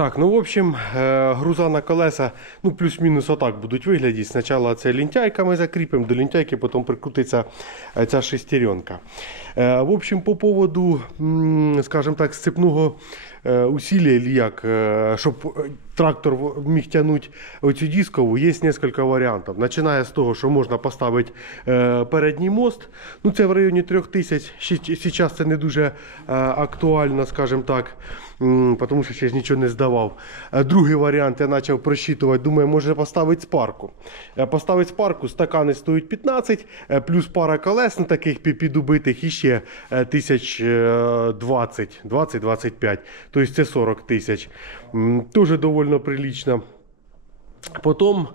Так, ну в общем, е, груза на колеса, ну плюс-мінус отак будуть виглядати. Спочатку це лінтяйка ми закріпимо, до лінтяйки потім прикрутиться е, ця шестеренка. Е, В общем, по поводу, скажімо так, сцепного е, усилля, или як, е, щоб е, трактор міг тягнути оцю дискову, є кілька варіантів. Починає з того, що можна поставити передній мост. Ну, це в районі 3000. Зараз це не дуже актуально, скажімо так, тому що ще ж нічого не здавав. Другий варіант я почав просчитувати. Думаю, може поставити спарку. Поставити спарку, стакани стоять 15, е, плюс пара колес на таких підубитих іще е, тисяч е, 20, 20-25. Тобто це 40 тисяч. Дуже доволі прилічно. Потім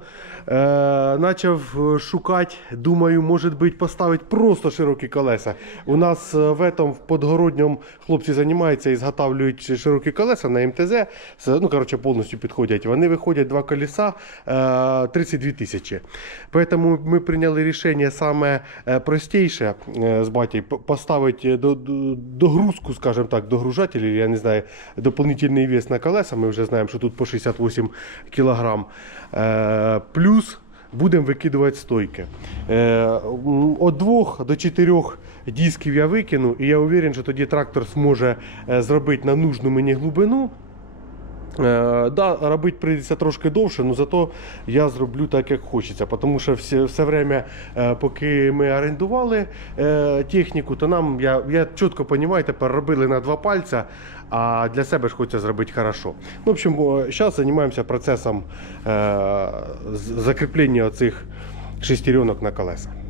е, почав шукати, думаю, може бути поставити просто широкі колеса. У нас е, в этом в Подгородньому хлопці займаються і зготавлюють широкі колеса на МТЗ. Ну, коротше, повністю підходять. Вони виходять два колеса е, 32 тисячі. Тому ми прийняли рішення саме е, простіше е, з батьком поставити до, до, догрузку, скажімо так, догружателі, я не знаю, дополнительний вес на колеса. Ми вже знаємо, що тут по 68 кілограм. Е, плюс будемо викидувати стойки. Е, От двох до чотирьох дисків я викину, і я уверен, що тоді трактор зможе е, зробити на нужну мені глибину. Е, да, робити прийдеться трошки довше, але зато я зроблю так, як хочеться. Тому що все, все время, е, поки ми орендували е, техніку, то нам, я, я чітко розумію, тепер робили на два пальця, а для себе ж хочеться зробити хорошо. Ну, в общем, зараз займаємося процесом закріплення цих шестеренок на колеса.